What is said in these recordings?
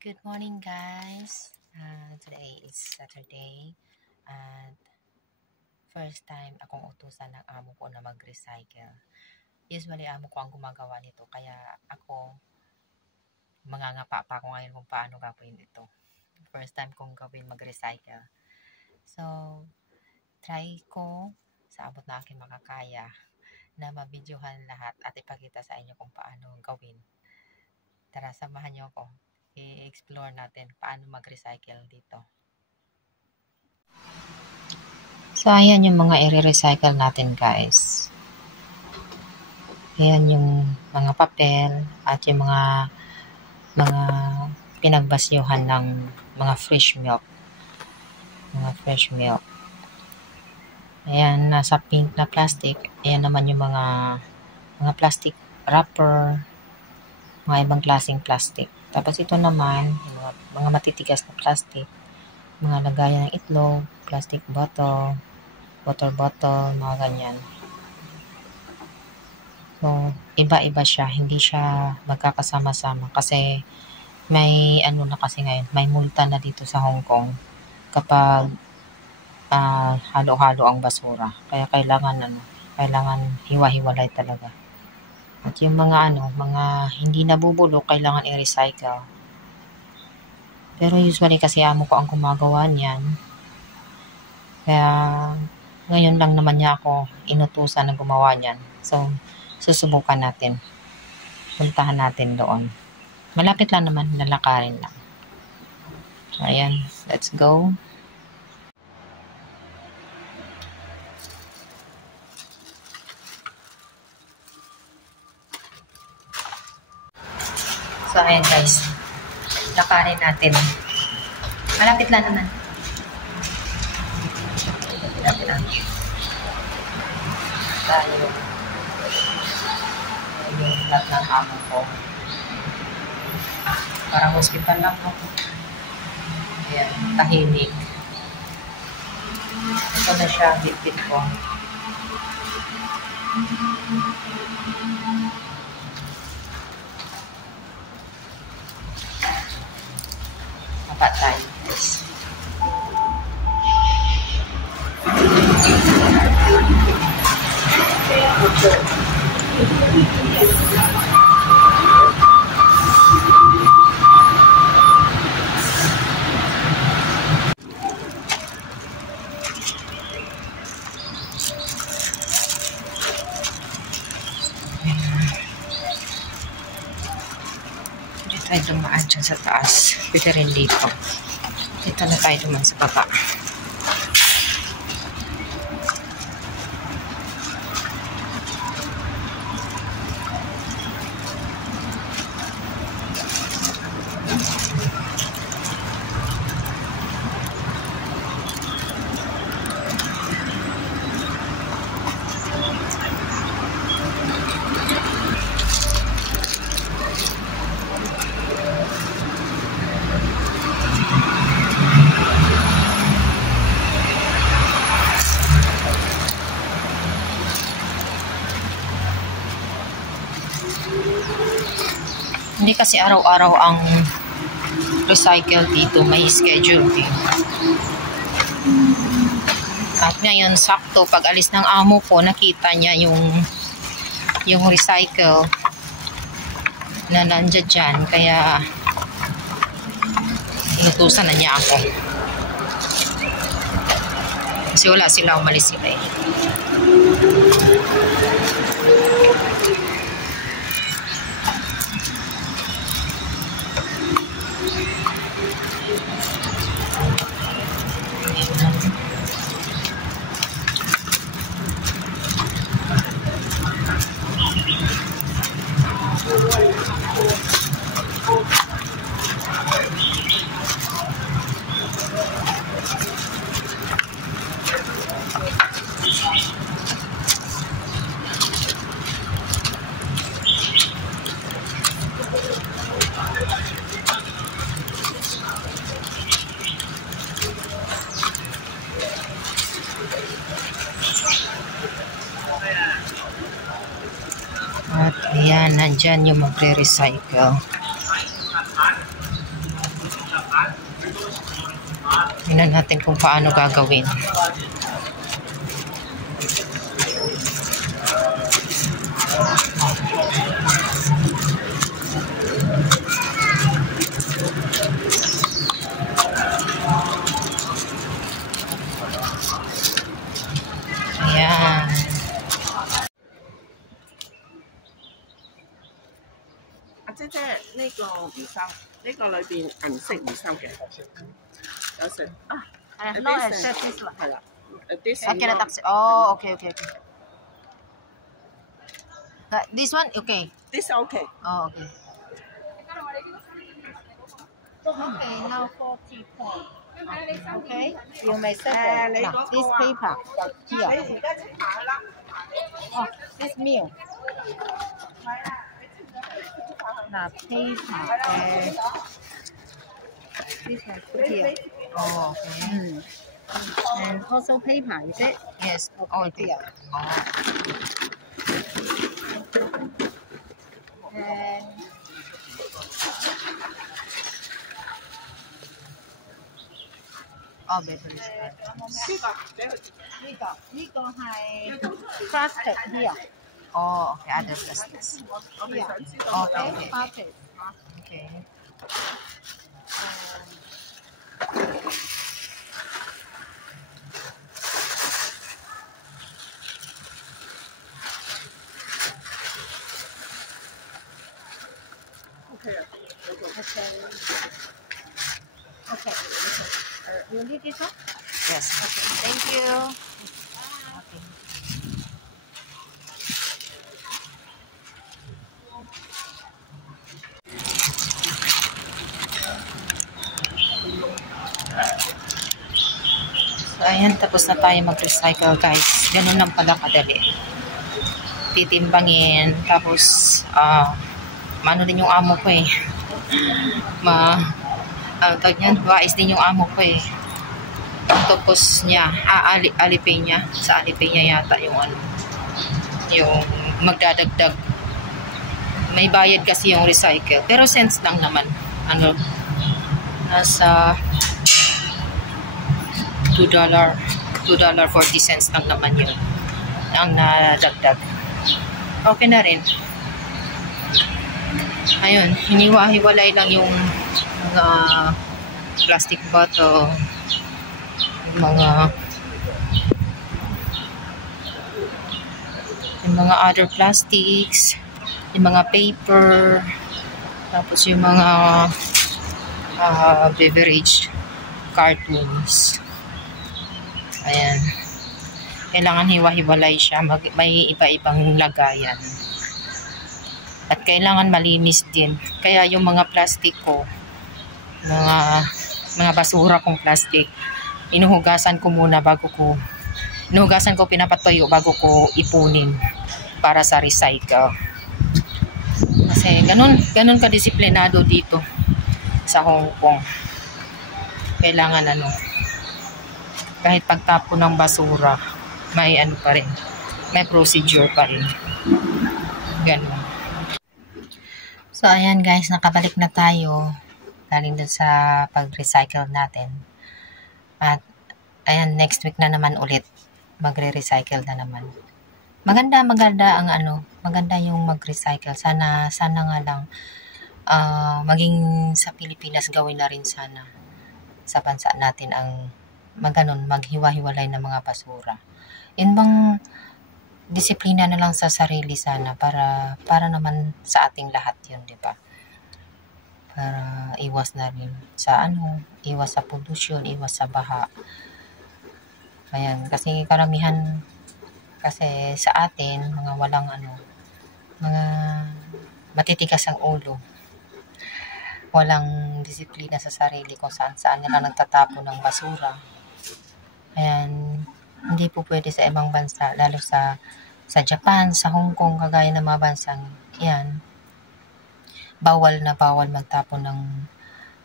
Good morning, guys. Today is Saturday at first time akong utusan ng amo ko na mag-recycle. Usually, amo ko ang gumagawa nito kaya ako mangangapa pa ako ngayon kung paano gawin ito. First time kong gawin mag-recycle. So, try ko sa abot na aking makakaya na mabidyohan lahat at ipakita sa inyo kung paano gawin. Tara, samahan niyo ako. I-explore natin paano mag-recycle dito. So, ayan yung mga i-recycle natin, guys. Ayan yung mga papel at yung mga pinagbasyuhan ng mga fresh milk. Mga fresh milk. Ayan, nasa pink na plastic. Ayan naman yung mga plastic wrapper, mga ibang klaseng plastic. Tapos ito naman, mga matitigas na plastic, mga lagayan ng itlog, plastic bottle, water bottle, mga ganyan. So, iba-iba siya. Hindi siya magkakasama-sama kasi may na kasi ngayon, may multa na dito sa Hong Kong kapag halo-halo ang basura. Kaya kailangan hiwa-hiwalay talaga. At yung mga hindi nabubulok, kailangan i-recycle. Pero usually kasi amo ko ang gumagawa niyan. Kaya ngayon lang naman niya ako inutusan na gumawa niyan. So, susubukan natin. Puntahan natin doon. Malapit lang naman, lalakarin lang. So, ayan. Let's go. So, ayan guys. Lakarin natin. Malapit lang naman. Malapit lang. Tayo. Yung flat ng amo ko. Parang hospital lang ako. Ayan. Tahimik. Ito na siya. Bit-bit ko. Patay. Yes. Tayo dumaan dyan sa taas. Pwede rin dito. Dito na tayo dumaan sa baba. Hindi kasi araw-araw ang recycle dito, may schedule din. At ngayon, sakto, pag alis ng amo ko, nakita niya yung recycle na nandiyan dyan, kaya inutusan na niya ako. Kasi wala sila, umalis sila eh. At ayan, nandyan yung magre-recycle. Tingnan natin kung paano gagawin. Ayan.姐姐，呢個唔收，呢個裏邊銀色唔收嘅，有食啊。No, accept this one. 係啦，this I cannot accept. Oh, okay. This one, okay. this okay. Oh, okay. Okay, now 44. Okay, you may set that. Now, this paper here. 你而家即買啦。Oh, this meal. Now, paper. This one put here. Oh, okay. And also paper, is it? Yes, all here. Oh. And Oh, better. 呢個係 plastic here. Oh, okay, other plastics. Here. Okay. Plastic. Okay. Okay 啊，Okay. You need this one? Yes. Thank you. Okay. So, ayan, tapos na tayo mag-recycle, guys. Ganun lang pala kadali. Titimbangin, tapos, maano din yung amo ko eh. Tawag niyan, wais din yung amo ko eh. Tapos niya, alipay niya. Sa alipay niya yata yung yung magdadagdag. May bayad kasi yung recycle. Pero cents lang naman. Nasa $2.40 lang naman yun. Ang nadagdag. Okay na rin. Ayun, hiniwa-hiwalay lang yung mga plastic bottle, yung mga other plastics, yung mga paper, tapos yung mga beverage cartons. Ayan. Kailangan hiwa-hiwalay siya. May iba-ibang lagayan. At kailangan malinis din. Kaya yung mga plastic ko, mga basura kong plastic, inuhugasan ko muna pinapatuyo bago ko ipunin para sa recycle. Kasi ganun kadisiplinado dito sa Hong Kong. Kailangan kahit pagtapon ng basura, may pa rin, may procedure pa rin. Ganun. So, ayan guys, nakabalik na tayo galing dun sa pag-recycle natin. At, ayan, next week na naman ulit, magre-recycle na naman. Maganda maganda yung mag-recycle. Sana nga lang, maging sa Pilipinas gawin na rin sana sa bansa natin ang maghiwa-hiwalay ng mga basura. Yun bang disiplina na lang sa sarili sana para naman sa ating lahat yun, di ba? Para iwas na rin sa iwas sa pollution, iwas sa baha. Ayan, kasi karamihan kasi sa atin, mga walang mga matitigas ang ulo. Walang disiplina sa sarili kung saan-saan na lang nagtatapon ng basura. Ayan, hindi po pwede sa ibang bansa, lalo sa Japan, sa Hong Kong, kagaya ng mga bansang yan, bawal magtapon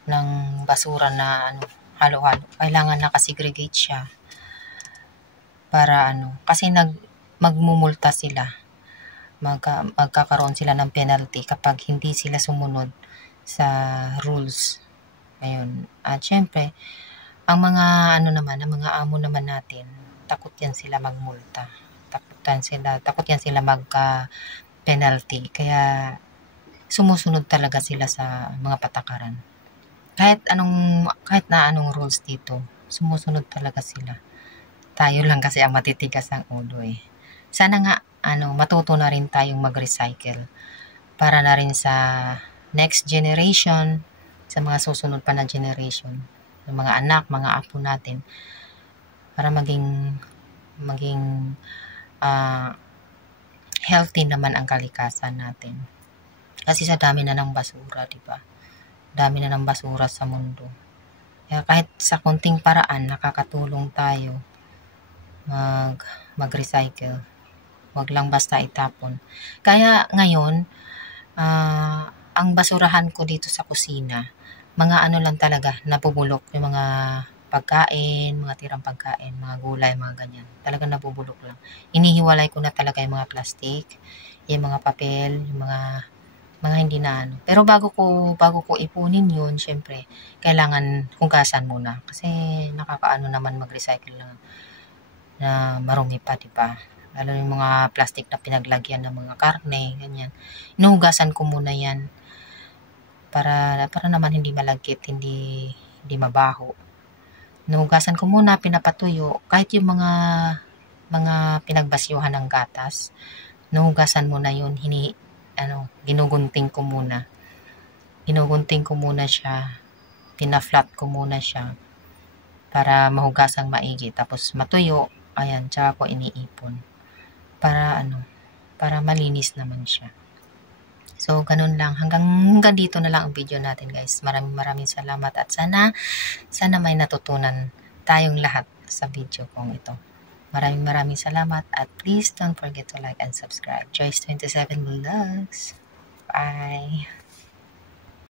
ng basura na halo-halo. Kailangan nakasegregate siya para kasi magmumulta sila. Magkakaroon sila ng penalty kapag hindi sila sumunod sa rules Ngayon, at syempre, ang mga ang mga amo naman natin, takot yan sila magmulta. Takot yan sila magka-penalty. Kaya sumusunod talaga sila sa mga patakaran. Kahit na anong rules dito, sumusunod talaga sila. Tayo lang kasi ang matitigas ang ulo eh. Sana nga matuto na rin tayong mag-recycle para na rin sa next generation, sa mga susunod pa na generation, yung mga anak, mga apo natin, para maging healthy naman ang kalikasan natin. Kasi sa dami na ng basura, di ba? Dami na ng basura sa mundo. Kaya kahit sa konting paraan, nakakatulong tayo mag-recycle. Huwag lang basta itapon. Kaya ngayon, ang basurahan ko dito sa kusina, mga lang talaga, nabubulok. Yung mga pagkain, mga tirang pagkain, mga gulay, mga ganyan. Talagang nabubulok lang. Inihiwalay ko na talaga yung mga plastic, yung mga papel, yung mga hindi na Pero bago ko ipunin yun, syempre, kailangan hugasan muna. Kasi nakakaano naman mag-recycle lang na marumi pa, di ba? Lalo yung mga plastic na pinaglagyan ng mga karne, ganyan. Inuhugasan ko muna yan para naman hindi malagkit, hindi mabaho. Inuhugasan ko muna, pinapatuyo. Kahit yung mga pinagbasyuhan ng gatas, inuhugasan muna yun, ginugunting ko muna. Ginugunting ko muna siya, pina-flat ko muna siya para mahugasang maigi. Tapos matuyo, ayan, tsaka ko iniipon. Para malinis naman siya. So, ganun lang. Hanggang dito na lang ang video natin, guys. Maraming salamat at sana may natutunan tayong lahat sa video kong ito. Maraming salamat at please don't forget to like and subscribe. Joyce27 Vlogs. Bye!